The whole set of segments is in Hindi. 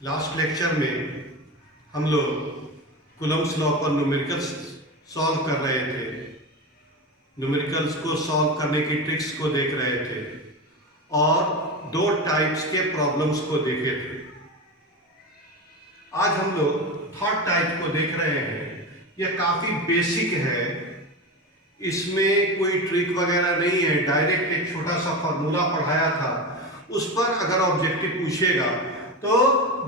लास्ट लेक्चर में हम लोग कूलम्ब्स लॉ पर न्यूमेरिकल्स सॉल्व कर रहे थे। न्यूमेरिकल्स को सॉल्व करने की ट्रिक्स को देख रहे थे और दो टाइप्स के प्रॉब्लम्स को देखे थे। आज हम लोग थर्ड टाइप को देख रहे हैं। यह काफी बेसिक है, इसमें कोई ट्रिक वगैरह नहीं है। डायरेक्ट एक छोटा सा फॉर्मूला पढ़ाया था, उस पर अगर ऑब्जेक्टिव पूछेगा तो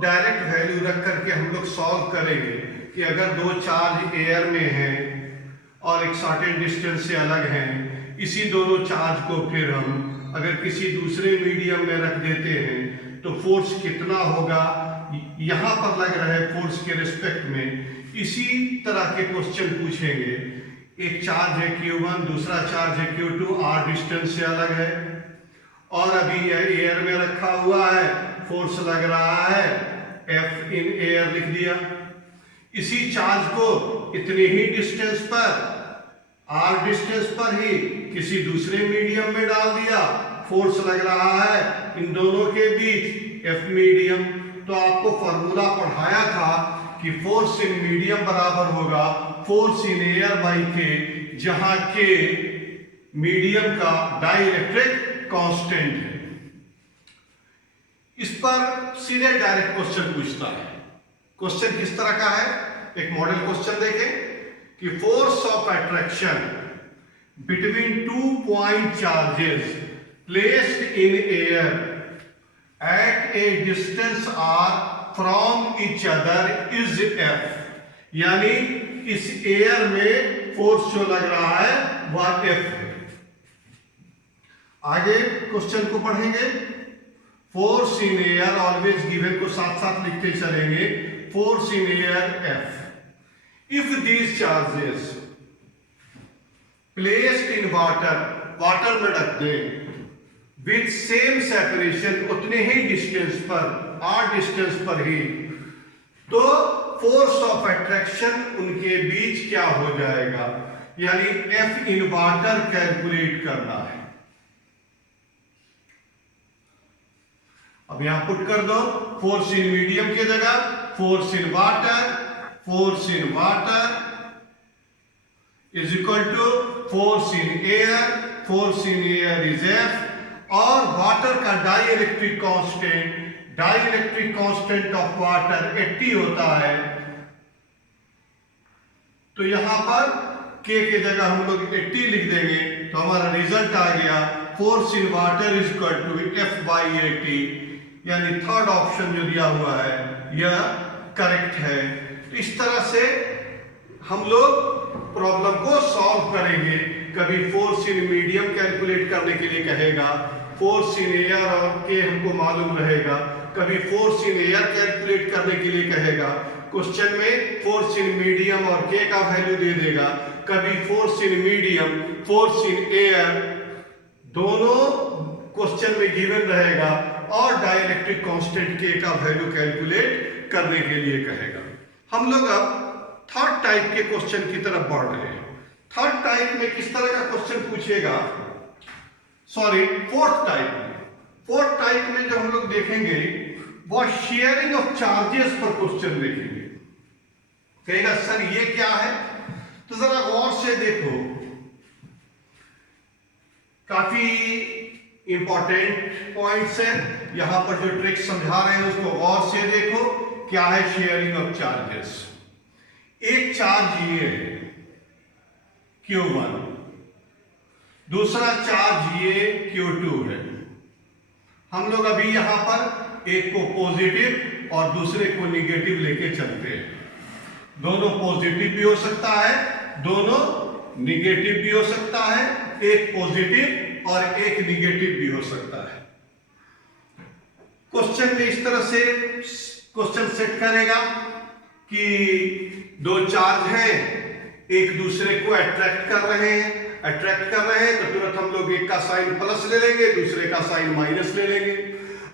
डायरेक्ट वैल्यू रख करके हम लोग सॉल्व करेंगे कि अगर दो चार्ज एयर में हैं और एक सर्टेन डिस्टेंस से अलग हैं, इसी दोनों चार्ज को फिर हम अगर किसी दूसरे मीडियम में रख देते हैं तो फोर्स कितना होगा, यहाँ पर लग रहा है फोर्स के रिस्पेक्ट में। इसी तरह के क्वेश्चन पूछेंगे। एक चार्ज है Q1, दूसरा चार्ज है Q2, r डिस्टेंस से अलग है और अभी यह एयर में रखा हुआ है, फोर्स लग रहा है F इन एयर लिख दिया। इसी चार्ज को इतने ही डिस्टेंस पर, r डिस्टेंस पर ही किसी दूसरे मीडियम में डाल दिया, फोर्स लग रहा है इन दोनों के बीच F मीडियम। तो आपको फॉर्मूला पढ़ाया था कि फोर्स इन मीडियम बराबर होगा फोर्स इन एयर बाई के, जहां के मीडियम का डाइलेक्ट्रिक कांस्टेंट है। इस पर सीधे डायरेक्ट क्वेश्चन पूछता है। क्वेश्चन किस तरह का है, एक मॉडल क्वेश्चन देखें कि force of attraction between two point charges placed in air at A distance r from each other is F। यानी इस एयर में फोर्स जो लग रहा है वह F है। आगे क्वेश्चन को पढ़ेंगे। Force in air always given को साथ साथ लिखते चलेंगे। Force in air F if these charges placed in water, water में रख दें विथ सेम सेपरेशन, उतने ही डिस्टेंस पर, r डिस्टेंस पर ही, तो फोर्स ऑफ अट्रैक्शन उनके बीच क्या हो जाएगा, यानी F इन वाटर कैलकुलेट करना है। अब यहां पुट कर दो फोर्स इन मीडियम की जगह force in water, force in water is equal to force in air, force in air is F, और वाटर का dielectric constant, dielectric constant of water 80 होता है। तो यहां पर K की जगह हम लोग 80 लिख देंगे तो हमारा रिजल्ट आ गया force in water is equal to F by 80। यानी थर्ड ऑप्शन जो दिया हुआ है यह करेक्ट है। तो इस तरह से हम लोग प्रॉब्लम को सॉल्व करेंगे। कभी फोर्स इन मीडियम कैलकुलेट करने के लिए कहेगा, फोर्स इन एयर और के हमको मालूम रहेगा, कभी फोर्स इन एयर कैलकुलेट करने के लिए कहेगा, क्वेश्चन में फोर्स इन मीडियम और के का वैल्यू दे देगा, कभी force in medium, force in air, दोनों क्वेश्चन में गिवन रहेगा और डाइलेक्ट्रिक कांस्टेंट के का वैल्यू कैलकुलेट करने के लिए कहेगा। हम लोग अब थर्ड टाइप के क्वेश्चन की तरफ बढ़ रहे हैं। थर्ड टाइप में किस तरह का क्वेश्चन पूछेगा, सॉरी फोर्थ टाइप में, फोर्थ टाइप में जो हम लोग देखेंगे वह शेयरिंग ऑफ चार्जेस पर क्वेश्चन देखेंगे। कहेगा सर ये क्या है, तो जरा गौर से देखो, काफी इंपॉर्टेंट पॉइंट्स है। यहां पर जो ट्रिक समझा रहे हैं उसको गौर से देखो। क्या है शेयरिंग ऑफ चार्जेस। एक चार्ज ये है Q1, दूसरा चार्ज ये Q2 है। हम लोग अभी यहां पर एक को पॉजिटिव और दूसरे को निगेटिव लेके चलते हैं। दोनों पॉजिटिव भी हो सकता है, दोनों निगेटिव भी हो सकता है, एक पॉजिटिव और एक निगेटिव भी हो सकता है। क्वेश्चन में इस तरह से क्वेश्चन सेट करेगा कि दो चार्ज हैं, एक दूसरे को अट्रैक्ट कर रहे हैं, तो तुरंत हम लोग एक का साइन प्लस ले लेंगे, दूसरे का साइन माइनस ले लेंगे।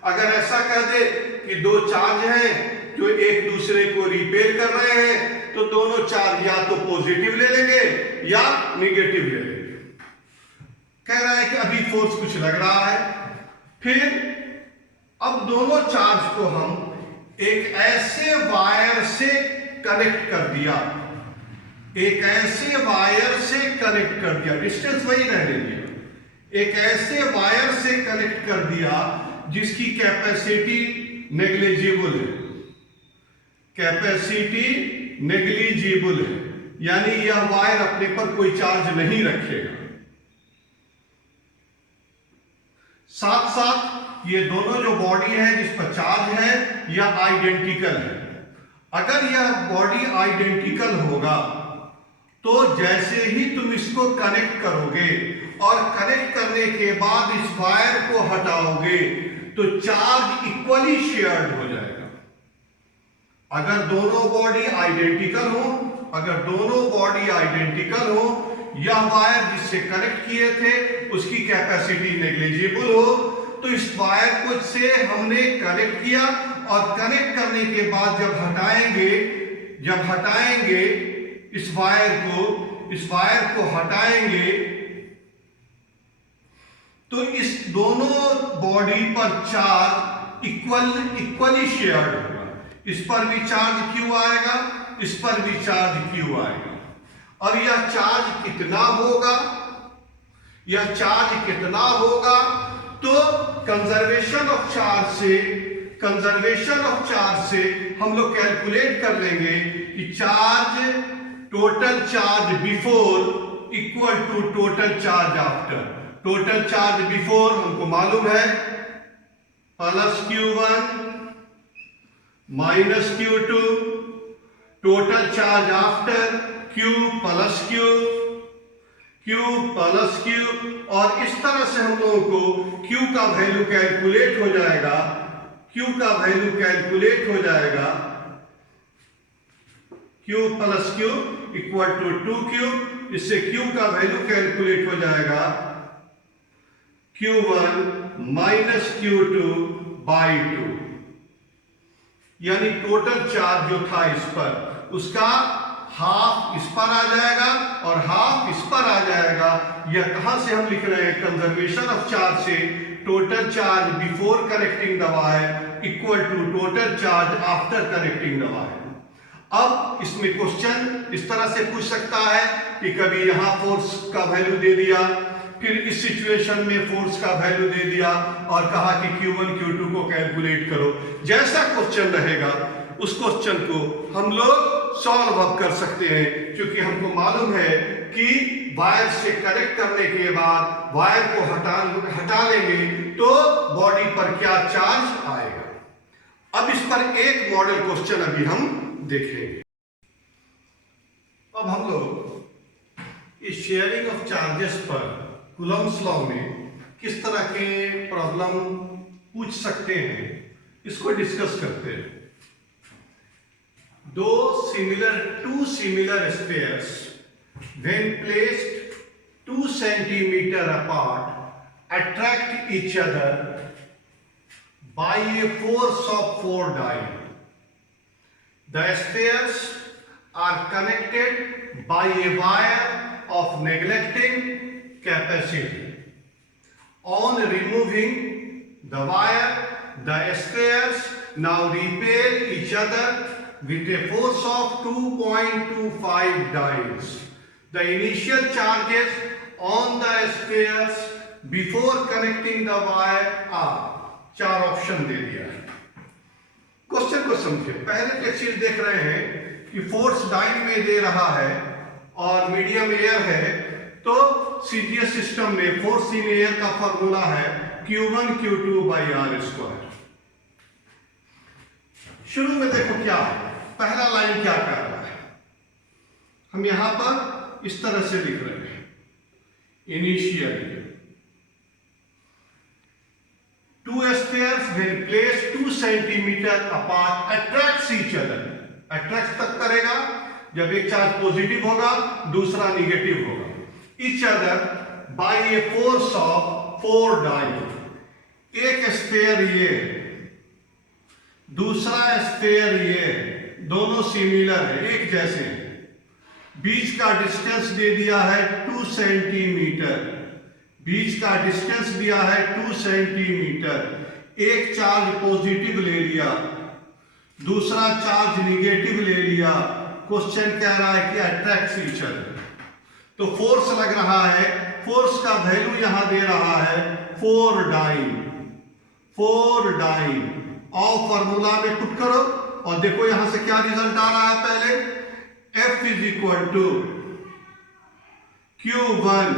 अगर ऐसा कर दे कि दो चार्ज हैं जो एक दूसरे को रिपेल कर रहे हैं, तो दोनों चार्ज या तो पॉजिटिव ले लेंगे या निगेटिव ले लेंगे। कह रहा है कि अभी फोर्स कुछ लग रहा है, फिर अब दोनों चार्ज को हम एक ऐसे वायर से कनेक्ट कर दिया, एक ऐसे वायर से कनेक्ट कर दिया, डिस्टेंस वही रहने दिया, एक ऐसे वायर से कनेक्ट कर दिया जिसकी कैपेसिटी नेग्लिजिबल है, कैपेसिटी नेग्लिजिबल है, यानी यह वायर अपने पर कोई चार्ज नहीं रखेगा। साथ साथ ये दोनों जो बॉडी है जिस पर चार्ज है यह आइडेंटिकल है। अगर यह बॉडी आइडेंटिकल होगा तो जैसे ही तुम इसको कनेक्ट करोगे और कनेक्ट करने के बाद इस वायर को हटाओगे तो चार्ज इक्वली शेयर्ड हो जाएगा। अगर दोनों बॉडी आइडेंटिकल हो, अगर दोनों बॉडी आइडेंटिकल हो, यह वायर जिससे कनेक्ट किए थे उसकी कैपेसिटी नेग्लिजिबल हो, तो इस वायर को से हमने कनेक्ट किया और कनेक्ट करने के बाद जब हटाएंगे इस वायर को हटाएंगे तो इस दोनों बॉडी पर चार्ज इक्वली शेयर्ड होगा। इस पर भी चार्ज क्यू आएगा, इस पर भी चार्ज क्यू आएगा। और यह चार्ज कितना होगा, यह चार्ज कितना होगा तो कंजर्वेशन ऑफ चार्ज से हम लोग कैलकुलेट कर लेंगे कि charge, total charge before equal to total charge after. Total charge before हमको मालूम है plus Q1 minus Q2, total charge after Q plus Q, Q plus Q, और इस तरह से हम लोगों को Q का वैल्यू कैलकुलेट हो जाएगा, Q का वैल्यू कैलकुलेट हो जाएगा Q plus Q equal to 2Q। इससे Q का वैल्यू कैलकुलेट हो जाएगा Q1 माइनस Q2 बाई 2, यानी टोटल चार्ज जो था इस पर उसका हाफ इस पर आ जाएगा और हाफ इस पर आ जाएगा। यह कहां से हम लिख रहे हैं, कंजर्वेशन ऑफ चार्ज से total charge before connecting the wire equal to total charge after connecting the wire. अब इसमें क्वेश्चन इस तरह से पूछ सकता है कि कभी यहां फोर्स का वैल्यू दे दिया, फिर इस सिचुएशन में फोर्स का वैल्यू दे दिया और कहा कि Q1 Q2 को कैलकुलेट करो। जैसा क्वेश्चन रहेगा उस क्वेश्चन को हम लोग सॉल्व अप कर सकते हैं, क्योंकि हमको मालूम है कि वायर से कनेक्ट करने के बाद वायर को हटा लेंगे तो बॉडी पर क्या चार्ज आएगा। अब इस पर एक मॉडल क्वेश्चन अभी हम देखेंगे। अब हम लोग इस शेयरिंग ऑफ चार्जेस पर कूलम्ब्स लॉ में किस तरह के प्रॉब्लम पूछ सकते हैं इसको डिस्कस करते हैं। two similar spheres when placed 2 centimeter apart attract each other by a force of 4 dyne. The spheres are connected by a wire of neglecting capacity. On removing the wire, the spheres now repel each other with a force of 2.25 dynes. The initial charges on the spheres before connecting the wire are, 4 option दे दिया है। क्वेश्चन को समझिए। पहले एक चीज देख रहे हैं कि फोर्स डाइन में दे रहा है और मीडियम एयर है, तो सीजीएस सिस्टम में फोर्स इन एयर का फॉर्मूला है Q1 Q2 by R square. शुरू में देखो क्या है, पहला लाइन क्या कर रहा है, हम यहां पर इस तरह से लिख रहे हैं initially 2 spheres when placed 2 centimeter apart attracts each other. Attract तक करेगा जब एक चार्ज पॉजिटिव होगा दूसरा निगेटिव होगा। each other by a force of 4 dyne. एक स्फीयर ये, दूसरा स्फीयर ये, दोनों सिमिलर है, एक जैसे हैं। बीच का डिस्टेंस दे दिया है 2 सेंटीमीटर, बीच का डिस्टेंस दिया है 2 सेंटीमीटर। एक चार्ज पॉजिटिव ले लिया दूसरा चार्ज निगेटिव ले लिया, क्वेश्चन कह रहा है कि अट्रैक्ट ईच अदर, तो फोर्स लग रहा है, फोर्स का वैल्यू यहां दे रहा है 4 डाइन, 4 डाइन, और फॉर्मूला में पुट करो और देखो यहां से क्या रिजल्ट आ रहा है। पहले F is equal to Q1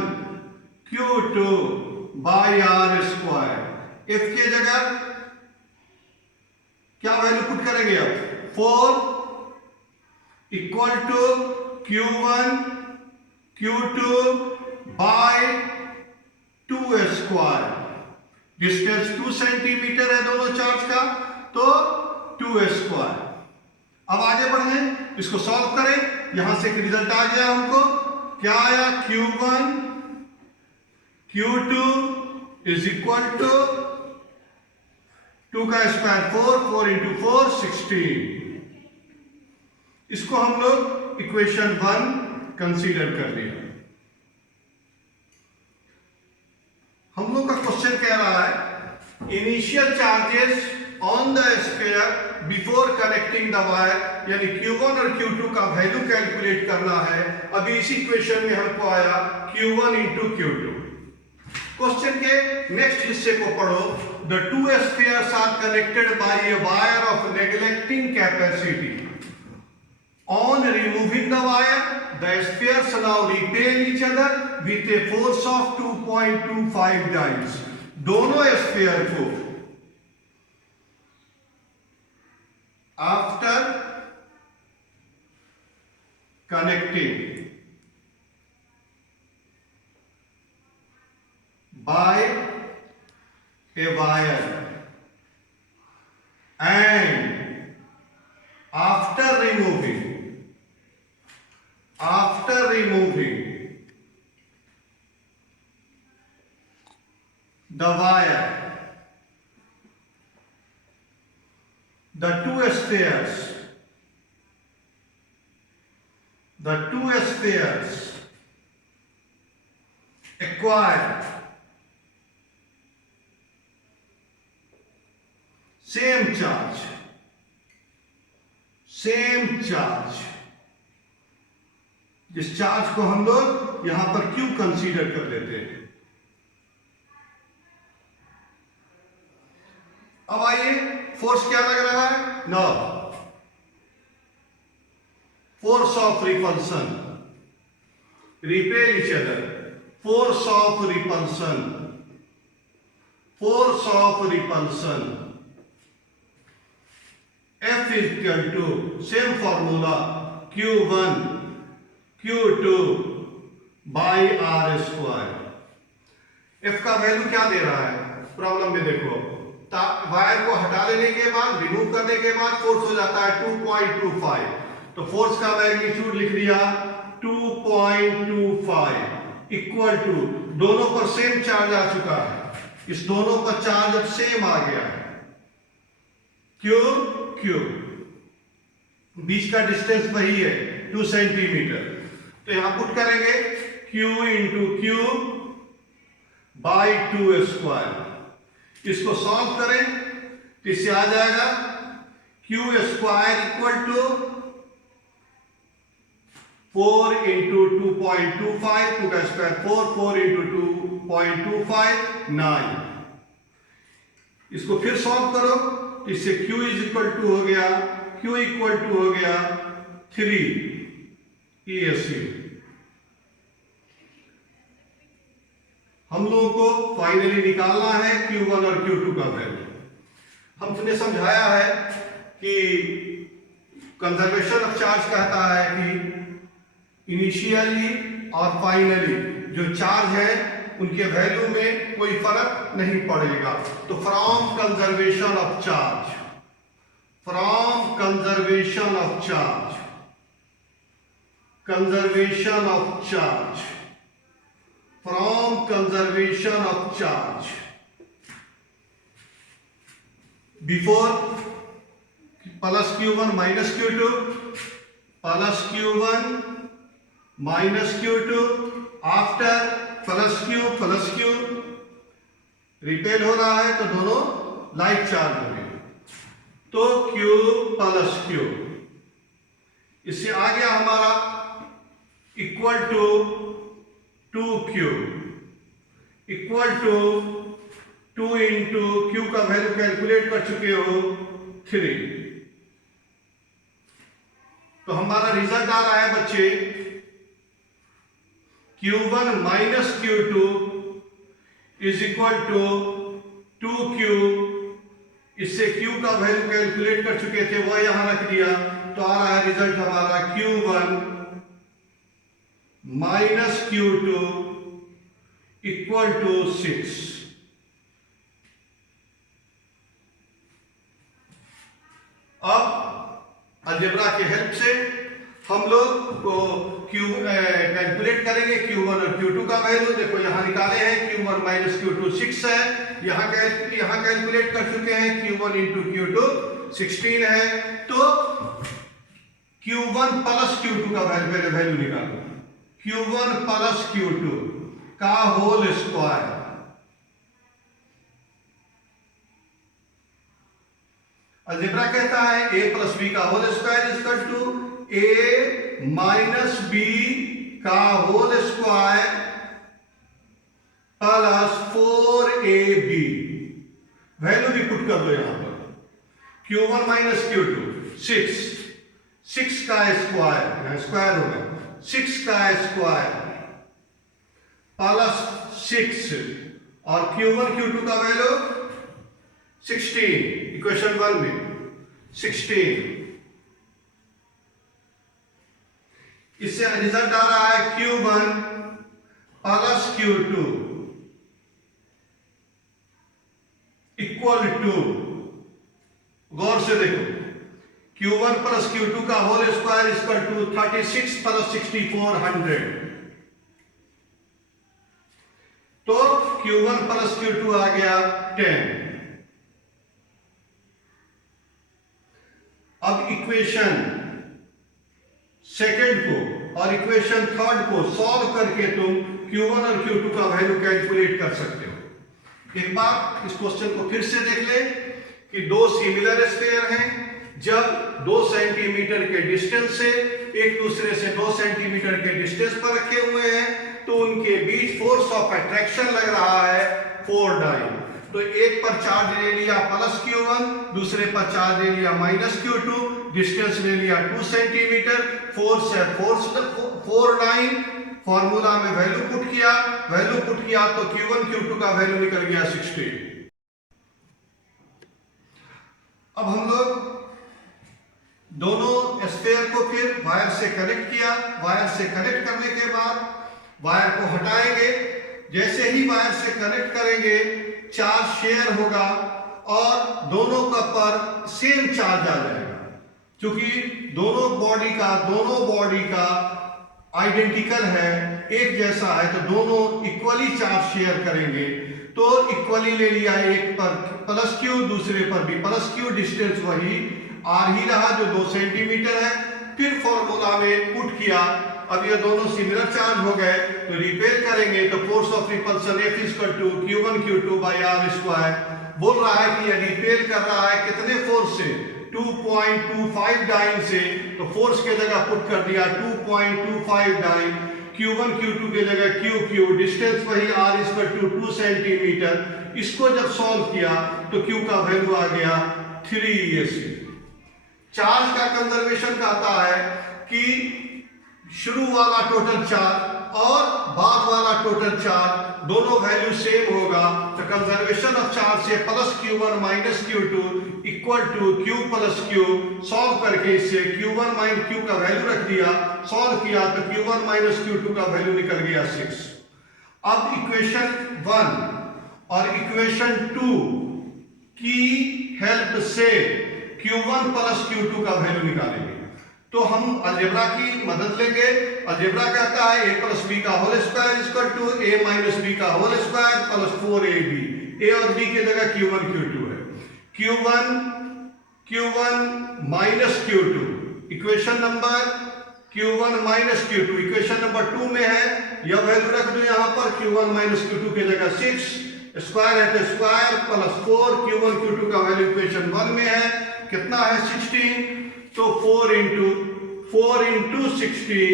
Q2 by R square. F की जगह क्या वैल्यू पुट करेंगे अब, 4 equal to Q1 Q2 by 2 square, distance 2 centimetre है दोनों चार्ज का, तो 2 स्क्वायर। अब आगे बढ़े, इसको सॉल्व करें, यहां से एक रिजल्ट आ गया हमको, क्या आया, Q1 Q2 is equal to 2 का स्क्वायर 4, 4 इंटू 4 16। इसको हम लोग इक्वेशन 1 कंसीडर कर लिया। हम लोग का क्वेश्चन कह रहा है initial charges on the sphere before connecting the wire, यानी Q1 और Q2 का वैल्यू कैलकुलेट करना है। अभी इसी इक्वेशन में हमको आया Q1 इंटू Q2। क्वेश्चन के नेक्स्ट हिस्से को पढ़ो, the two spheres are connected by a wire of neglecting capacity. On removing the wire, the spheres now repel each other with a force of 2.25 dynes. दोनों स्फीयर को after connecting by a wire and after removing the wire, the two spheres acquire same charge, जिस चार्ज को हम लोग यहां पर Q कंसीडर कर लेते हैं। अब आइए, फोर्स क्या लग रहा है, no, force of repulsion, repel each other, force of repulsion, F is equal to same formula Q1 Q2 by R square. F का वैल्यू क्या दे रहा है प्रॉब्लम में, देखो वायर को हटा देने के बाद, रिमूव करने के बाद फोर्स हो जाता है 2.25, तो फोर्स का मैग्नीट्यूड लिख दिया 2.25 इक्वल टू, दोनों पर सेम चार्ज आ चुका है, इस दोनों पर चार्ज अब सेम आ गया है, Q बीच का डिस्टेंस वही है 2 सेंटीमीटर, तो यहां पुट करेंगे Q into Q by 2 square. इसको सॉल्व करें तो इससे आ जाएगा Q square equal to 4 into 2.25, 2 का स्क्वायर 4, 4 इंटू 2.25 9। इसको फिर सॉल्व करो तो इससे Q इज इक्वल टू हो गया, Q इक्वल टू हो गया 3 ESU। हम लोगों को फाइनली निकालना है Q1 और Q2 का वैल्यू। हमने समझाया है कि कंजर्वेशन ऑफ चार्ज कहता है कि इनिशियली और फाइनली जो चार्ज है उनके वैल्यू में कोई फर्क नहीं पड़ेगा। तो from conservation of charge, before plus Q1 minus Q2, plus Q1 minus Q2, after plus Q, repel हो रहा है तो दोनों लाइक चार्ज होंगे। तो Q प्लस Q, इससे आ गया हमारा equal to 2Q equal to 2 into Q का वैल्यू कैलकुलेट कर चुके हो 3। तो हमारा रिजल्ट आ रहा है बच्चे Q1 minus Q2 is equal to 2Q। इससे Q का वैल्यू कैलकुलेट कर चुके थे, वो यहां रख दिया, तो आ रहा है रिजल्ट हमारा Q1 minus Q2 equal to 6। अब अलजेब्रा के हेल्प से हम लोग को कैलकुलेट करेंगे Q1 और Q2 का वैल्यू। देखो यहां निकाले हैं, Q1 माइनस Q2 6 है, यहां कैलकुलेट कर चुके हैं, Q1 इंटू Q2 16 है। तो Q1 प्लस Q2 का वैल्यू निकालो, Q1 प्लस Q2 का होल स्क्वायर। अलजेब्रा कहता है a प्लस बी का whole square is equal to a minus b का whole square plus 4ab। Value भी पुट कर दो यहां पर, Q1 माइनस Q2 6 का स्क्वायर, स्क्वायर होगा 6 का स्क्वायर प्लस 6 और Q1 Q2 का वैल्यू 16, इक्वेशन 1 में 16। इससे रिजल्ट आ रहा है Q1 plus Q2 equal to, गौर से देखो, Q1 प्लस Q2 का whole square equal to 36 plus 64 100। तो Q1 प्लस Q2 आ गया 10। अब इक्वेशन सेकंड को और इक्वेशन थर्ड को सॉल्व करके तुम Q1 और Q2 का वैल्यू कैलकुलेट कर सकते हो। एक बार इस क्वेश्चन को फिर से देख ले कि दो सिमिलर स्फीयर हैं, जब 2 सेंटीमीटर के डिस्टेंस से एक दूसरे से 2 सेंटीमीटर के डिस्टेंस पर रखे हुए हैं, तो उनके बीच फोर्स ऑफ अट्रैक्शन लग रहा है 4 डाइन। तो एक पर चार्ज ले लिया प्लस Q1, दूसरे पर चार्ज ले लिया माइनस Q2, डिस्टेंस ले लिया 2 सेंटीमीटर, फोर्स है 4 फॉर्मूला में वैल्यू पुट किया तो Q1 Q2 का वैल्यू निकल गया 60। अब हम लोग दोनों स्फीयर को फिर वायर से कनेक्ट किया। वायर से कनेक्ट करने के बाद वायर को हटाएंगे। जैसे ही वायर से कनेक्ट करेंगे चार्ज शेयर होगा और दोनों का पर सेम चार्ज आ जाएगा। क्योंकि दोनों बॉडी का आइडेंटिकल है, एक जैसा है, तो दोनों इक्वली चार्ज शेयर करेंगे। तो इक्वली ले लिया, एक पर प्लस Q, दूसरे पर भी प्लस Q, डिस्टेंस वही R ही रहा जो 2 सेंटीमीटर है। फिर फॉर्मूला में पुट किया, अब ये दोनों सिमिलर चार्ज हो गए, तो रिपेयर करेंगे तो force of repulsion F equal to Q1 Q2 by R square. बोल रहा है कि ये रिपेयर कर रहा है कितने फोर्स से, 2.25 डाइन से, तो फोर्स के जगह पुट कर दिया 2.25 डाइन, Q1 Q2 के जगह QQ, डिस्टेंस वही R इक्वल टू 2 सेंटीमीटर। इसको जब सॉल्व किया तो Q का वैल्यू आ गया 3 चार्ज का कंजर्वेशन कहता है कि शुरू वाला टोटल चार्ज और बाद वाला टोटल चार्ज दोनों वैल्यू सेम होगा। तो कंजर्वेशन ऑफ चार्ज से plus Q1 minus Q2 equal to Q plus Q। Solve करके इससे Q1 माइनस Q का वैल्यू रख दिया, सॉल्व किया तो Q1 माइनस Q2 का वैल्यू निकल गया 6। अब इक्वेशन 1 और इक्वेशन 2 की हेल्प से Q1 प्लस Q2 का वैल्यू निकालेंगे। तो हम अलजेब्रा की मदद लेंगे। अलजेब्रा कहता है a प्लस बी का whole square equal to a minus b का whole square plus 4ab। a और b की जगह Q1 Q2 है। Q1 minus Q2 equation number Q1 minus Q2 equation number 2 में है, यह वैल्यू रख दो यहां पर। Q1 माइनस Q2 की जगह 6, स्क्वायर है तो स्क्वायर प्लस 4, Q1 Q2 का वैल्यू इक्वेशन 1 में है। कितना है 16, तो 4 इंटू 16,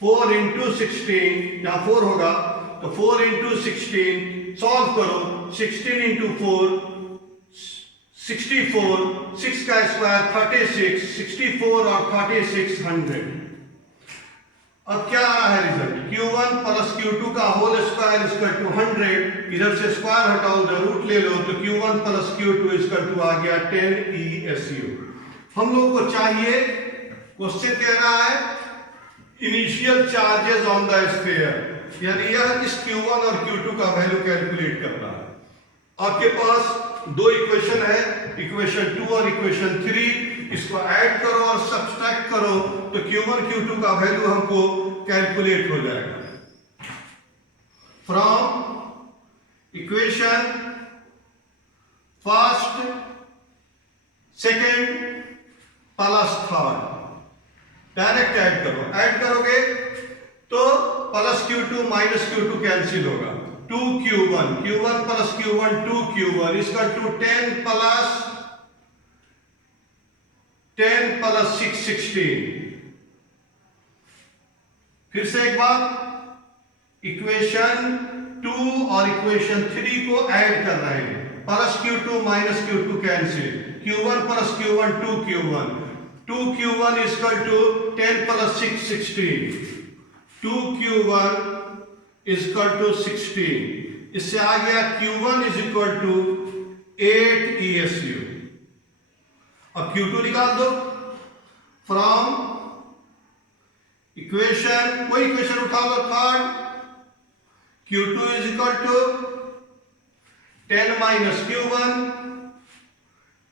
4 इंटू 16, यहां 4 होगा तो 4 इंटू 16, सॉल्व करो, 16 इंटू 4 64, 6 का स्क्वायर 36, 64 और 36 100। अब क्या आ रहा है रिजल्ट, Q1 प्लस Q2 का होल स्क्वायर इक्वल टू 100, इधर से स्क्वायर हटाओ, उधर रूट ले लो, तो Q1 plus Q2 equal to आ गया 10 ESU। हम लोग को चाहिए, क्वेश्चन कह रहा है initial charges on the sphere, यानी यह इस Q1 और Q2 का वैल्यू कैलकुलेट करना है। आपके पास दो इक्वेशन है, इक्वेशन 2 और इक्वेशन 3, इसको ऐड करो और सब्सट्रैक्ट करो तो Q1 Q2 का वैल्यू हमको कैलकुलेट हो जाएगा। From equation first, second plus third, direct add करो, ऐड करोगे तो plus Q2 minus Q2 cancel होगा, 2Q1, Q1 plus Q1 2Q1 equal to 10 plus 6 16। फिर से एक बार, इक्वेशन 2 और इक्वेशन 3 को ऐड कर रहे हैं, plus Q2 minus Q2 cancel, Q1 plus Q1 2Q1, 2Q1 equal to 10 plus 6 16, 2Q1 equal to 16, इससे आ गया Q1 is equal to 8 ESU। अब Q2 निकाल दो, फ्रॉम इक्वेशन, कोई इक्वेशन उठा लो third, Q2 is equal to 10 minus Q1,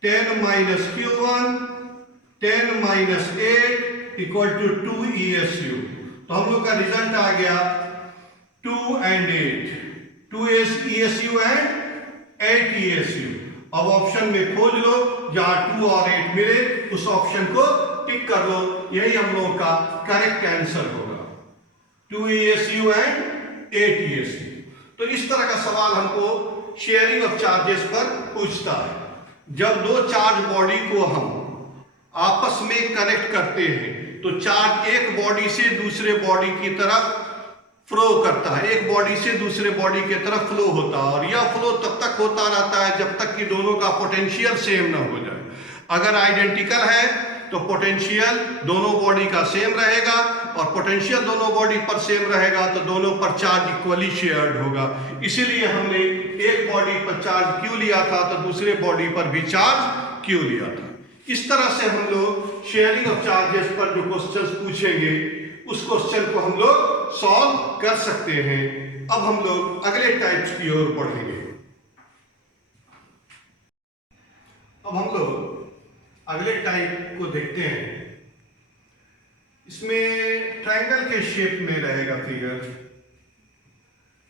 10 minus Q1, 10 minus 8 equal to 2 ESU। तो हम लोग का रिजल्ट आ गया 2 and 8, 2 ESU and 8 ESU। अब ऑप्शन में खोज लो, जहां 2 और 8 मिले उस ऑप्शन को टिक कर लो, यही हम लोगों का करेक्ट आंसर होगा, 2 ESU and 8 ESU। तो इस तरह का सवाल हमको शेयरिंग ऑफ चार्जेस पर पूछता है। जब दो चार्ज बॉडी को हम आपस में कनेक्ट करते हैं तो चार्ज एक बॉडी से दूसरे बॉडी की तरफ फ्लो करता है, एक बॉडी से दूसरे बॉडी की तरफ फ्लो होता है, और यह फ्लो तब तक होता रहता है जब तक कि दोनों का पोटेंशियल सेम ना हो जाए। अगर आइडेंटिकल है तो पोटेंशियल दोनों बॉडी का सेम रहेगा, और पोटेंशियल दोनों बॉडी पर सेम रहेगा तो दोनों पर चार्ज इक्वली शेयर्ड होगा। इसीलिए हमने एक बॉडी पर चार्ज Q लिया था तो दूसरे बॉडी पर भी चार्ज Q लिया था। इस तरह से हम लोग शेयरिंग ऑफ चार्जेस पर जो क्वेश्चंस पूछेंगे उस क्वेश्चन को हम लोग सॉल्व कर सकते हैं। अब हम लोग अगले टाइप्स की ओर बढ़ेंगे। अब हम लोग अगले टाइप को देखते हैं। इसमें ट्रायंगल के शेप में रहेगा फिगर,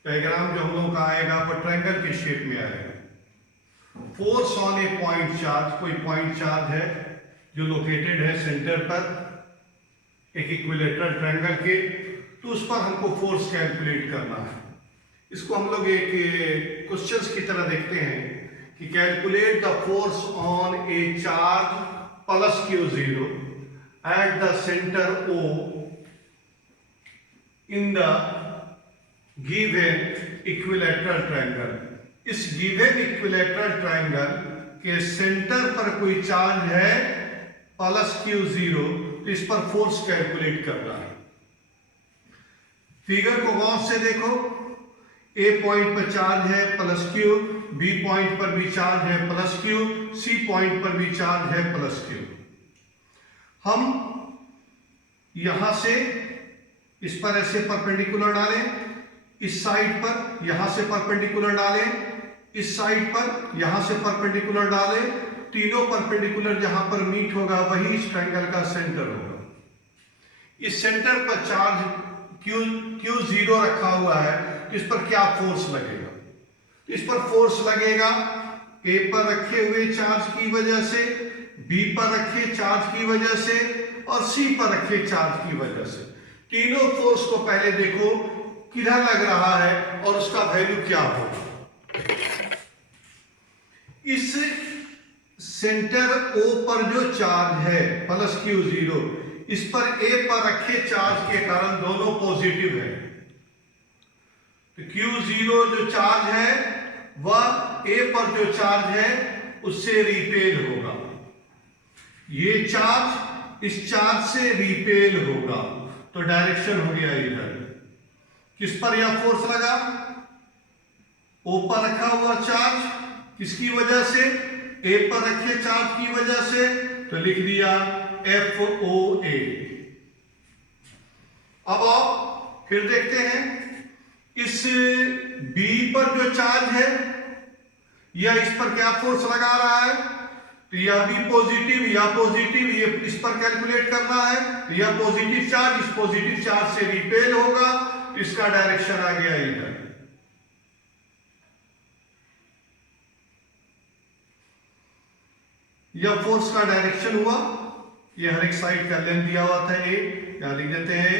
डायग्राम जो हम लोग का आएगा वो ट्रायंगल के शेप में आएगा। Force on A point charge, कोई पॉइंट चार्ज है जो लोकेटेड है सेंटर पर एक इक्विलेटरल ट्रायंगल के, तो उस पर हमको फोर्स कैलकुलेट करना है। इसको हम लोग एक क्वेश्चंस की तरह देखते हैं कि calculate the force on A charge plus Q0 at the centre O in the given equilateral triangle. इस गिवन इक्विलेटरल ट्रायंगल के सेंटर पर कोई चार्ज है प्लस Q0, तो इस पर फोर्स कैलकुलेट करना है। फिगर को गौर से देखो, ए पॉइंट पर चार्ज है प्लस Q, बी पॉइंट पर भी चार्ज है प्लस Q, सी पॉइंट पर भी चार्ज है प्लस Q। हम यहां से इस पर ऐसे परपेंडिकुलर डालें, इस साइड पर यहां से परपेंडिकुलर डालें, इस साइड पर यहां से परपेंडिकुलर डालें, तीनों परपेंडिकुलर जहां पर मीट होगा वही इस ट्रायंगल का सेंटर होगा। इस सेंटर पर चार्ज Q0 रखा हुआ है, इस पर क्या फोर्स लगेगा? इस पर फोर्स लगेगा ए पर रखे हुए चार्ज की वजह से, बी पर रखे चार्ज की वजह से और सी पर रखे चार्ज की वजह से। तीनों फोर्स को पहले देखो किधर लग रहा है और उसका वैल्यू क्या होगा। इस सेंटर O पर जो चार्ज है प्लस Q0, इस पर A पर रखे चार्ज के कारण दोनों पॉजिटिव है, तो Q0 जो चार्ज है वह A पर जो चार्ज है उससे रिपेल होगा। ये चार्ज इस चार्ज से रिपेल होगा, तो डायरेक्शन हो गया इधर। किस पर यह फोर्स लगा? O पर रखा हुआ चार्ज, किसकी वजह से? A पर रखे चार्ज की वजह से, तो लिख दिया FOA। अब आप फिर देखते हैं इस B पर जो चार्ज है यह इस पर क्या फोर्स लगा रहा है, तो यह भी पॉजिटिव या पॉजिटिव, ये इस पर कैलकुलेट करना है, तो यह पॉजिटिव चार्ज इस पॉजिटिव चार्ज से रिपेल होगा, तो इसका डायरेक्शन आ गया इधर। यह फोर्स का डायरेक्शन हुआ, यह हर एक साइड का लेंथ दिया हुआ था A, यहां लिख देते हैं।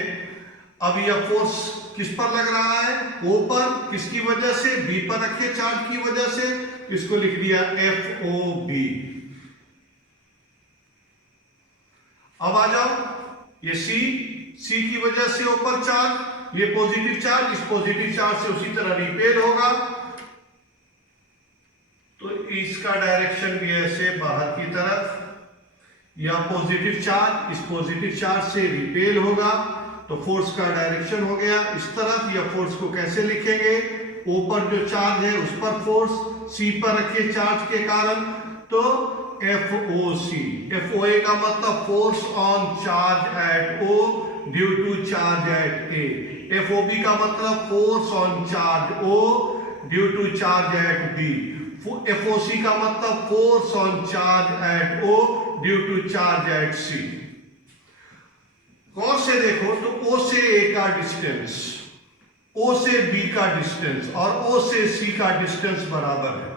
अब यह फोर्स किस पर लग रहा है? O पर, किसकी वजह से? B पर रखे चार्ज की वजह से, इसको लिख दिया FOB। अब आ जाओ, ये C की वजह से ऊपर चार्ज, ये पॉजिटिव चार्ज इस पॉजिटिव चार्ज से उसी तरह रिपेल होगा, तो इसका डायरेक्शन भी ऐसे बाहर की तरफ, या पॉजिटिव चार्ज इस पॉजिटिव चार्ज से रिपेल होगा, तो फोर्स का डायरेक्शन हो गया इस तरफ। या फोर्स को कैसे लिखेंगे? O पर जो चार्ज है उस पर फोर्स, C पर रखे चार्ज के कारण, तो FOC। FOA का मतलब force on charge at O due to charge at A। FOB का मतलब force on charge O due to charge at B। FOC का मतलब force on charge at O due to charge at C। गौर से देखो तो O से A का डिस्टेंस, O से B का डिस्टेंस और O से C का डिस्टेंस बराबर है।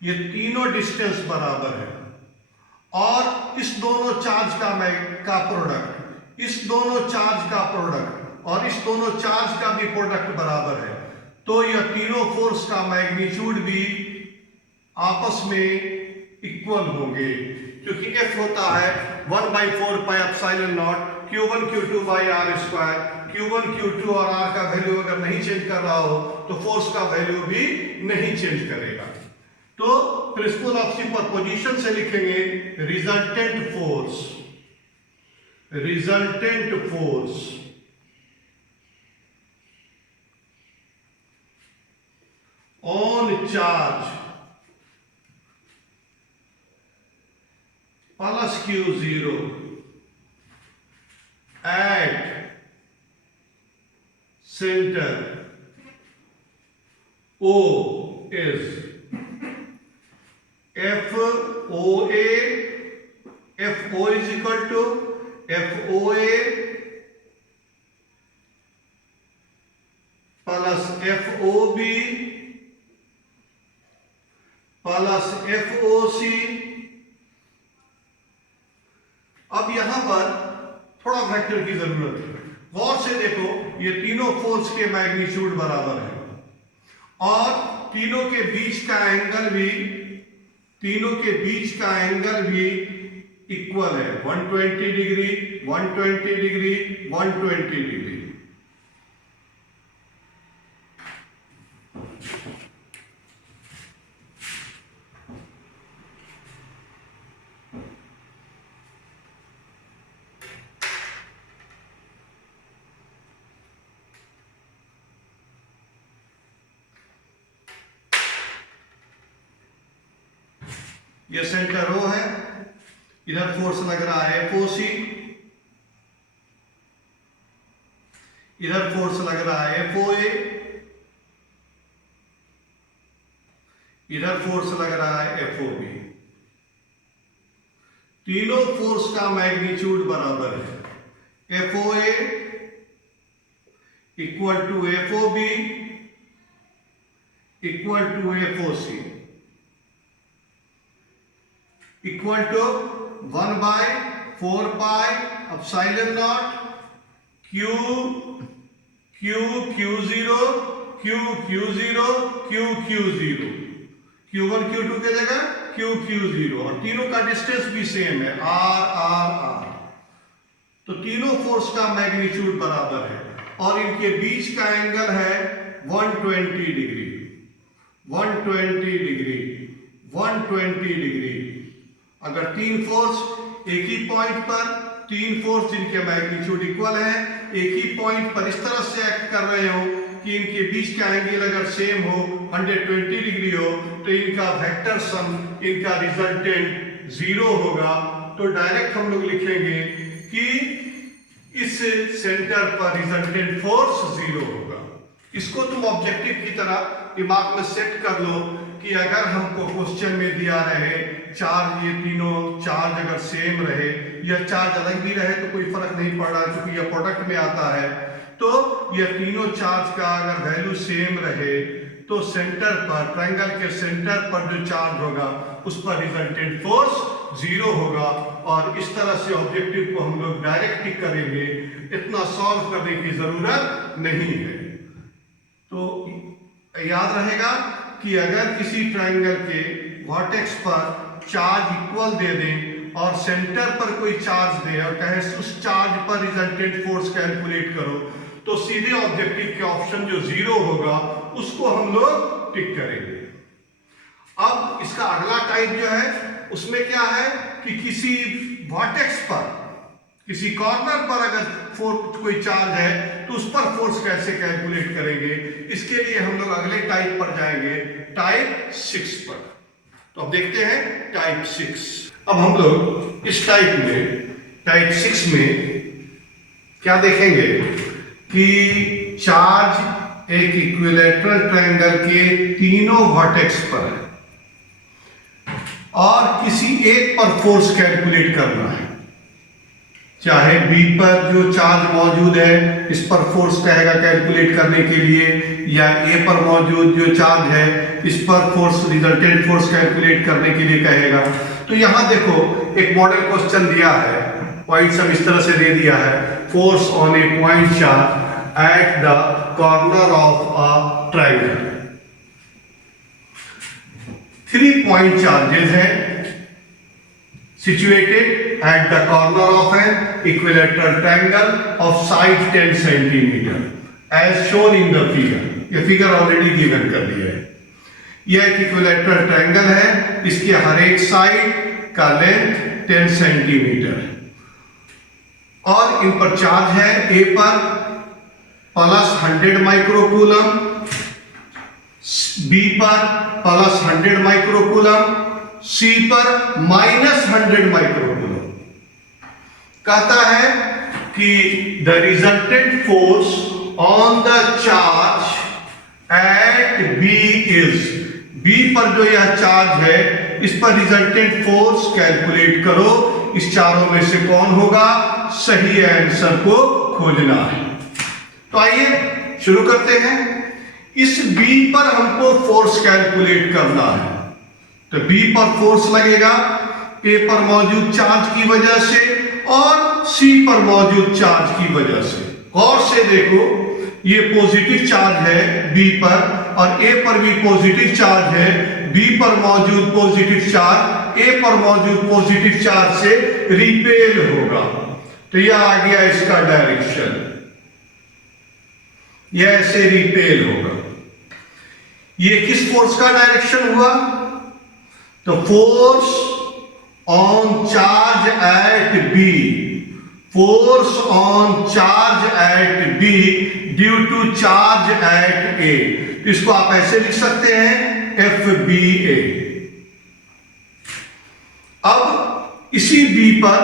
ये तीनों डिस्टेंस बराबर है, और इस दोनों चार्ज का प्रोडक्ट, इस दोनों चार्ज का प्रोडक्ट और इस दोनों चार्ज का भी प्रोडक्ट बराबर है, तो यह तीनों फोर्स का मैग्नीट्यूड भी आपस में इक्वल होंगे, क्योंकि F होता है 1/4 pi epsilon not Q1 Q2 by R square. Q1 Q2 और R का वैल्यू अगर नहीं चेंज कर रहा हो तो फोर्स का वैल्यू भी नहीं चेंज करेगा। तो प्रिंसिपल ऑफ सुपरपोजिशन से लिखेंगे resultant force, resultant force on charge plus Q0 at center O is FOA. FO is equal to FOA plus FOB plus FOC। अब यहां पर थोड़ा फैक्टर की जरूरत है, गौर से देखो ये तीनों फोर्स के मैग्नीट्यूड बराबर है और तीनों के बीच का एंगल भी, तीनों के बीच का एंगल भी इक्वल है, 120 डिग्री 120 डिग्री 120 डिग्री। ये सेंटर O है, इधर फोर्स लग रहा है FOC, इधर फोर्स लग रहा है FOA, इधर फोर्स लग रहा है FOB। तीनों फोर्स का मैग्नीट्यूड बराबर है, FOA equal to FOB equal to FOC equal to 1/4 pi epsilon naught Q Q Q0 Q Q0 Q Q0। Q1 Q2 की जगह Q0 और तीनों का डिस्टेंस भी सेम है R। तो तीनों फोर्स का मैग्नीट्यूड बराबर है और इनके बीच का एंगल है 120 डिग्री। 120 डिग्री। अगर तीन फोर्स एक ही पॉइंट पर, तीन फोर्स जिनके मैग्नीट्यूड इक्वल है, एक ही पॉइंट पर इस तरह से एक्ट कर रहे हो कि इनके बीच का एंगल अगर सेम हो, 120 डिग्री हो, तो इनका वेक्टर सम, इनका रिजल्टेंट 0 होगा। तो डायरेक्ट हम लोग लिखेंगे कि इस सेंटर पर रिजल्टेंट फोर्स 0 होगा। इसको तुम ऑब्जेक्टिव की तरह दिमाग में सेट कर लो कि अगर हमको क्वेश्चन में दिया रहे चार्ज, ये तीनों चार्ज अगर सेम रहे या चार्ज अलग भी रहे तो कोई फर्क नहीं पड़ रहा क्योंकि यह प्रोडक्ट में आता है, तो यह तीनों चार्ज का अगर वैल्यू सेम रहे तो सेंटर पर, ट्रायंगल के सेंटर पर जो चार्ज होगा उस पर रिजल्टेंट फोर्स 0 होगा। और इस तरह से ऑब्जेक्टिव को हम लोग डायरेक्ट ही करेंगे, इतना सॉल्व करने की जरूरत नहीं है। तो याद रहेगा कि अगर किसी ट्रायंगल के वर्टेक्स पर चार्ज इक्वल दे दें और सेंटर पर कोई चार्ज दे और कहे उस चार्ज पर रिजल्टेंट फोर्स कैलकुलेट करो, तो सीधे ऑब्जेक्टिव के ऑप्शन जो 0 होगा उसको हम लोग टिक करेंगे। अब इसका अगला टाइप जो है उसमें क्या है कि किसी वर्टेक्स पर, किसी कॉर्नर पर अगर कोई चार्ज है तो उस पर फोर्स कैसे कैलकुलेट करेंगे, इसके लिए हम लोग अगले टाइप पर जाएंगे, टाइप 6 पर। तो अब देखते हैं टाइप 6। अब हम लोग इस टाइप 6 में क्या देखेंगे कि चार्ज एक इक्विलैटरल ट्रायंगल के तीनों वर्टेक्स पर है और किसी एक पर फोर्स कैलकुलेट करना है। चाहे बी पर जो चार्ज मौजूद है इस पर फोर्स कहेगा कैलकुलेट करने के लिए, या ए पर मौजूद जो चार्ज है इस पर फोर्स, रिजल्टेंट फोर्स कैलकुलेट करने के लिए कहेगा। तो यहां देखो एक मॉडल क्वेश्चन दिया है, पॉइंट सब इस तरह से दे दिया है, force on A point charge at the corner of a triangle. 3 point charges हैं situated at the corner of an equilateral triangle of side 10 centimeter as shown in the figure। ये फिगर ऑलरेडी गिवन कर दिया है। यह एक इक्विलैटरल ट्रायंगल है, इसके हर एक साइड का लेंथ 10 सेंटीमीटर और इन पर चार्ज है ए पर प्लस 100 माइक्रोकूलम, बी पर प्लस 100 माइक्रोकूलम, सी पर माइनस 100 माइक्रोकूलम। कहता है कि the resultant force on the charge at B is, B पर जो यह चार्ज है इस पर रिजल्टेंट फोर्स कैलकुलेट करो। इस चारों में से कौन होगा, सही आंसर को खोजना है। तो आइए शुरू करते हैं। इस बी पर हमको फोर्स कैलकुलेट करना है, तो बी पर फोर्स लगेगा ए पर मौजूद चार्ज की वजह से और सी पर मौजूद चार्ज की वजह से। गौर से देखो ये पॉजिटिव चार्ज है बी पर और ए पर भी पॉजिटिव चार्ज है। बी पर मौजूद पॉजिटिव चार्ज ए पर मौजूद पॉजिटिव चार्ज से रिपेल होगा। तो यह आ गया इसका डायरेक्शन, यह ऐसे रिपेल होगा। ये किस फोर्स का डायरेक्शन हुआ, तो force on charge at B, force on charge at B due to charge at A. इसको आप ऐसे लिख सकते हैं एफ बी ए। अब इसी बी पर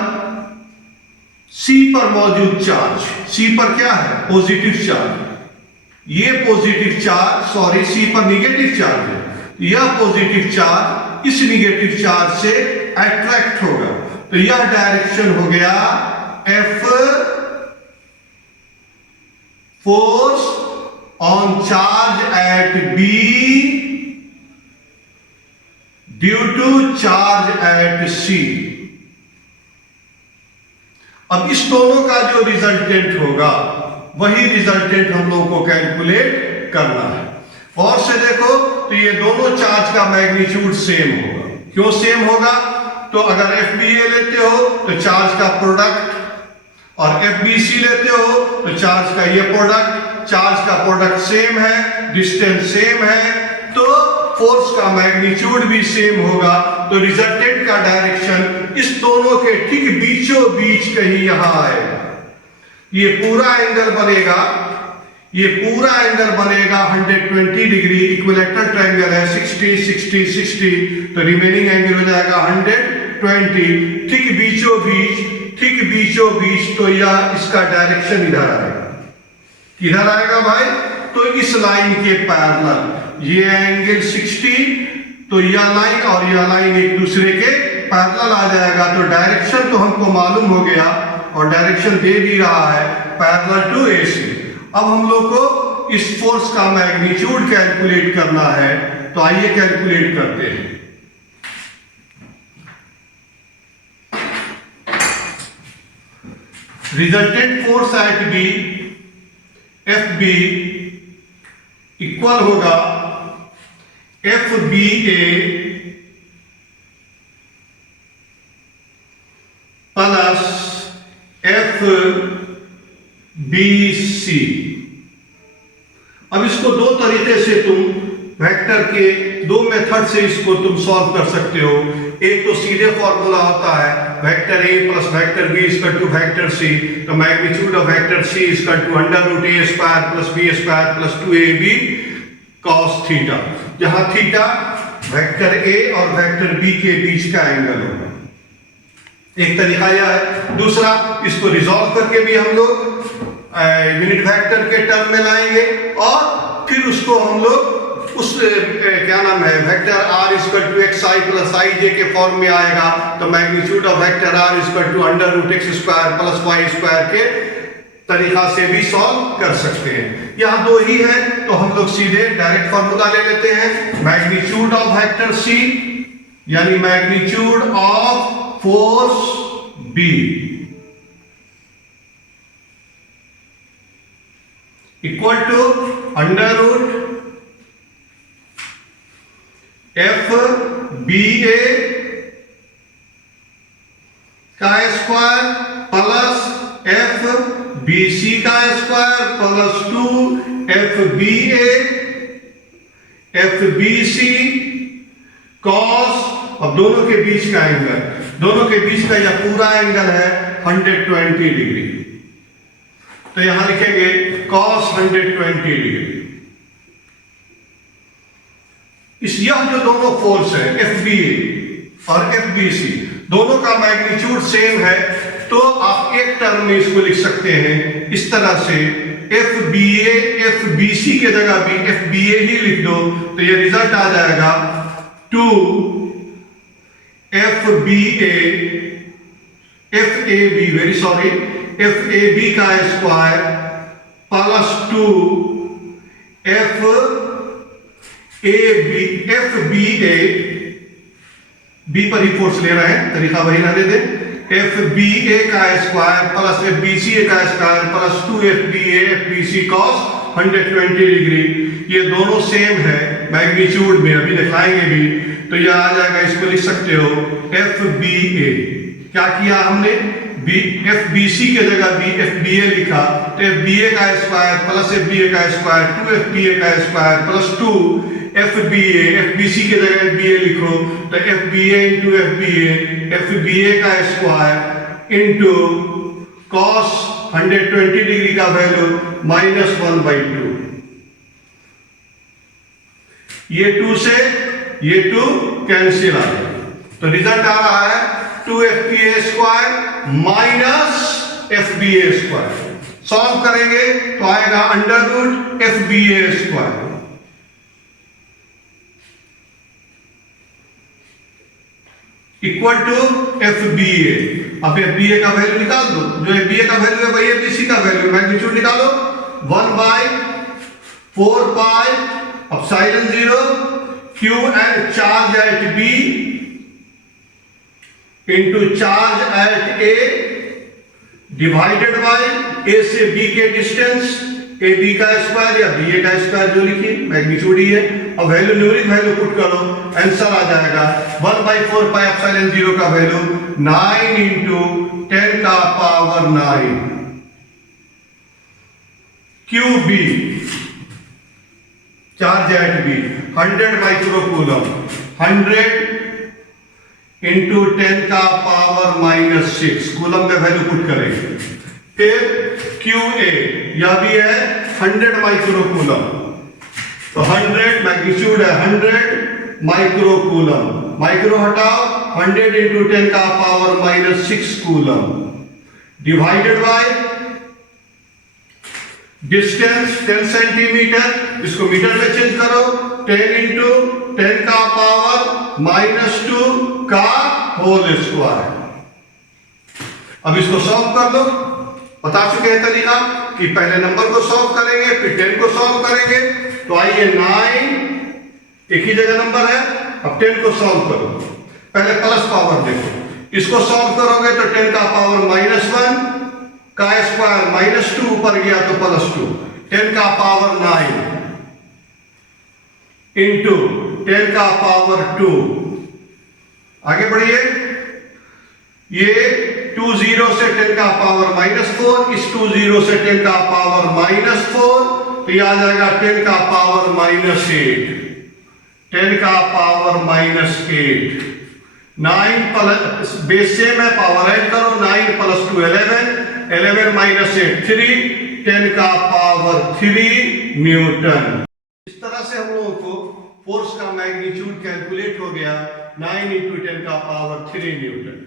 सी पर मौजूद चार्ज, सी पर क्या है, पॉजिटिव चार्ज, ये पॉजिटिव चार्ज, सॉरी सी पर निगेटिव चार्ज है, यह पॉजिटिव चार्ज इस निगेटिव चार्ज से अट्रैक्ट होगा। तो यह डायरेक्शन हो गया F, force on charge at B due to charge at C. अब इस दोनों का जो रिजल्टेंट होगा वही रिजल्टेंट हम लोगों को कैलकुलेट करना है। और से देखो तो ये दोनों चार्ज का मैग्नीट्यूड सेम होगा। क्यों सेम होगा? तो अगर FBA लेते हो तो चार्ज का प्रोडक्ट, और FBC लेते हो तो चार्ज का ये प्रोडक्ट, चार्ज का प्रोडक्ट सेम है, डिस्टेंस सेम है, तो फोर्स का मैग्नीट्यूड भी सेम होगा। तो रिजल्टेंट का डायरेक्शन इस दोनों के ठीक बीचों बीच कहीं यहां आएगा। ये पूरा एंगल बनेगा, ये पूरा एंगल बनेगा 120 डिग्री। इक्विलैटरल ट्रायंगल है 60 60 60, तो रिमेनिंग एंगल हो जाएगा 120। ठीक बीचों बीच, ठीक बीचों बीच, तो यह इसका डायरेक्शन इधर आएगा। किधर आएगा भाई? तो इस लाइन के पैरेलल। ये एंगल 60, तो यह लाइन और यह लाइन एक दूसरे के पैरेलल आ जाएगा। तो डायरेक्शन तो हमको मालूम हो गया, और डायरेक्शन दे भी रहा है पैरेलल टू AC। अब हम लोग को इस फोर्स का मैग्नीट्यूड कैलकुलेट करना है, तो आइए कैलकुलेट करते हैं। Resultant force at B FB equal होगा FBA प्लस FBC। अब इसको दो तरीके से तुम वेक्टर के दो मेथड से इसको तुम सॉल्व कर सकते हो। एक तो सीधे फॉर्मूला होता है vector A plus vector B equal to vector C, तो magnitude of vector C equal to √A square plus B square plus 2AB cos theta, जहां थीटा वेक्टर A और वेक्टर B के बीच का एंगल होगा। एक तरीका यह है। दूसरा, इसको रिजॉल्व करके भी हम लोग यूनिट वेक्टर के टर्म में लाएंगे, और फिर उसको हम लोग उस क्या नाम है vector R equal to xi plus ij के फॉर्म में आएगा। तो magnitude of vector R equal to √x square plus y square के तरीका से भी सॉल्व कर सकते हैं। यहां दो ही है, तो हम लोग सीधे डायरेक्ट फॉर्मूला ले लेते हैं। मैग्नीट्यूड ऑफ वेक्टर C यानी magnitude of force B equal to √FBA का स्क्वायर प्लस FBC का square plus 2FBA FBC cos, अब दोनों के बीच का एंगल, दोनों के बीच का यह पूरा एंगल है 120 डिग्री, तो यहां लिखेंगे cos 120 डिग्री। यह जो दोनों फोर्स है FBA और FBC, दोनों का मैग्नीट्यूड सेम है, तो आप एक टर्म में इसको लिख सकते हैं इस तरह से, FBA FBC के जगह भी FBA ही लिख दो, तो ये रिजल्ट आ जाएगा 2 FBA FAB very sorry FAB का स्क्वायर प्लस 2 FBA B पर ही फोर्स ले रहे हैं, तरीका वही रहने दें। FBA का स्क्वायर प्लस FBCA का square plus 2FBA FBC cos 120 degree, ये दोनों सेम है मैग्नीट्यूड में, अभी दिखाएंगे भी। तो यह आ जाएगा, इसको लिख सकते हो FBA। क्या किया हमने? FBC के जगह भी FBA लिखा, तो FBA का स्क्वायर प्लस FBA का स्क्वायर 2FBA का स्क्वायर प्लस 2 FBA FBC के जगह FBA लिखो, तो FBA इंटू FBA का स्क्वायर इंटू cos 120 डिग्री का वैल्यू -1/2। ये 2 से ये 2 कैंसिल आ गया, तो रिजल्ट आ रहा है 2FBA square minus FBA square. Solve करेंगे तो आएगा √FBA square equal to FBA। अब FBA का वैल्यू निकाल दो, जो FBA का वैल्यू है वही FBC का वैल्यू, मैग्नीट्यूड निकालो 1/4 pi epsilon 0 Q and charge at B into charge at A divided by A से B के डिस्टेंस ए बी का स्क्वायर या बी ए का स्क्वायर जो लिखिए, मैग्नीट्यूड ही है। अब वैल्यू न्यूमेरिक वैल्यू पुट करो, आंसर आ जाएगा 1/4 पाई एप्सिलॉन 0 का वैल्यू 9 इंटू 10 का power 9 Q B charge at B 100 micro coulomb, 100 into 10 का पावर -6 कूलम में वैल्यू पुट करेंगे। फिर क्यू ए यह भी है 100 माइक्रो कूलम, तो 100 मैग्नीट्यूड है 100 माइक्रो कूलम, माइक्रो हटाओ 100 इंटू 10 का power -6 coulomb divided by distance 10 centimetre, इसको मीटर में चेंज करो 10 इंटू 10 का पावर -2 का होल स्क्वायर। अब इसको सॉल्व कर लो, बता चुके हैं तरीका कि पहले नंबर को सॉल्व करेंगे फिर 10 को सॉल्व करेंगे। तो आइए 9 एक ही जगह नंबर है, अब 10 को सॉल्व करो, पहले प्लस पावर देखो, इसको सॉल्व करोगे तो 10 का पावर -1 का स्क्वायर -2 ऊपर गया तो +2, 10 का पावर 9 इंटू 10 का पावर 2। आगे बढ़िए, ये 2 0 से 10 का पावर -4, इस 2 0 से 10 का पावर -4, तो ये आ जाएगा 10 का पावर -8, 10 का पावर -8। 9 प्लस बेस सेम है, पावर ऐड करो, 9 + 2 11, 11 - 8 3, 10 का पावर 3 न्यूटन। इस तरह से हम लोगों को फोर्स का मैग्नीट्यूड कैलकुलेट हो गया 9 इंटू 10 का पावर 3 न्यूटन।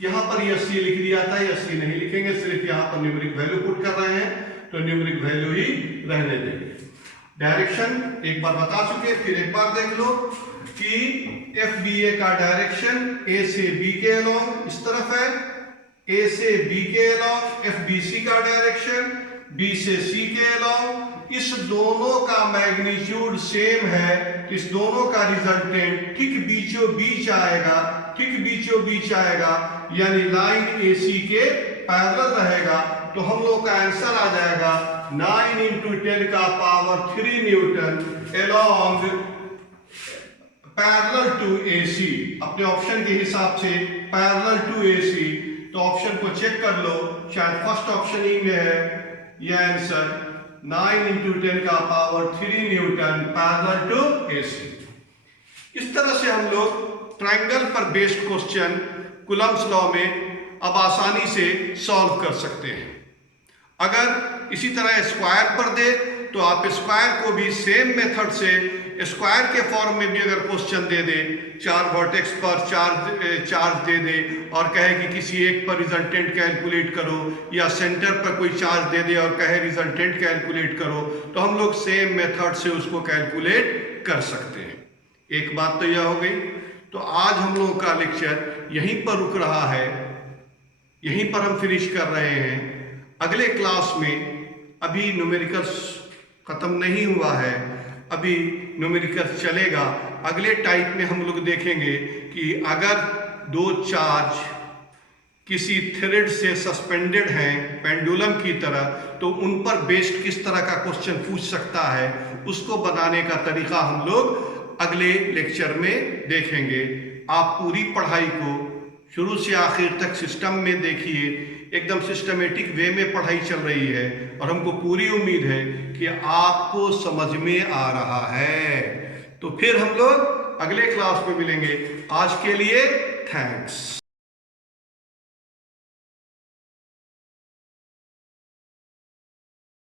यहां पर ये 80 लिख दिया था, ये 80 नहीं लिखेंगे, सिर्फ यहां पर न्यूमेरिक वैल्यू पुट कर रहे हैं, तो न्यूमेरिक वैल्यू ही रहने देंगे। डायरेक्शन एक बार बता चुके, फिर एक बार देख लो कि FBA का डायरेक्शन A से B के अलोंग इस तरफ है, A से B के अलोंग FBC का डायरेक्शन B से C के अलोंग, इस दोनों का मैग्नीट्यूड सेम है, इस दोनों का रिजल्टेंट ठीक बीचों बीच आएगा, ठीक बीचों बीच आएगा, यानी लाइन AC के पैरेलल रहेगा, तो हम लोग का आंसर आ जाएगा 9 इंटू 10 का power 3 newton along parallel to AC। अपने ऑप्शन के हिसाब से पैरेलल टू AC, तो ऑप्शन को चेक कर लो, शायद फर्स्ट ऑप्शन ही में है यह आंसर 9 इंटू 10 का power 3 newton parallel to AC। इस तरह से हम लोग ट्रायंगल पर बेस्ड क्वेश्चन कूलम्स लॉ में अब आसानी से सॉल्व कर सकते हैं। अगर इसी तरह स्क्वायर पर दे तो आप स्क्वायर को भी सेम मेथड से स्क्वायर के फॉर्म में भी अगर क्वेश्चन दे दे, 4 वर्टेक्स पर चार्ज दे दे और कहे कि किसी एक पर रिजल्टेंट कैलकुलेट करो, या सेंटर पर कोई चार्ज दे दे और कहे रिजल्टेंट कैलकुलेट करो, तो हम लोग सेम मेथड से उसको कैलकुलेट कर सकते हैं। एक बात तो यह हो गई। तो आज हम लोगों का लेक्चर यहीं पर रुक रहा है, यहीं पर हम फिनिश कर रहे हैं। अगले क्लास में अभी न्यूमेरिकल्स खत्म नहीं हुआ है, अभी न्यूमेरिकल्स चलेगा। अगले टाइप में हम लोग देखेंगे कि अगर दो चार्ज किसी थ्रेड से सस्पेंडेड हैं पेंडुलम की तरह, तो उन पर बेस्ड किस तरह का क्वेश्चन पूछ सकता है, उसको बनाने का तरीका हम लोग अगले लेक्चर में देखेंगे। आप पूरी पढ़ाई को शुरू से आखिर तक सिस्टम में देखिए, एकदम सिस्टमेटिक वे में पढ़ाई चल रही है और हमको पूरी उम्मीद है कि आपको समझ में आ रहा है। तो फिर हम लोग अगले क्लास में मिलेंगे। आज के लिए थैंक्स।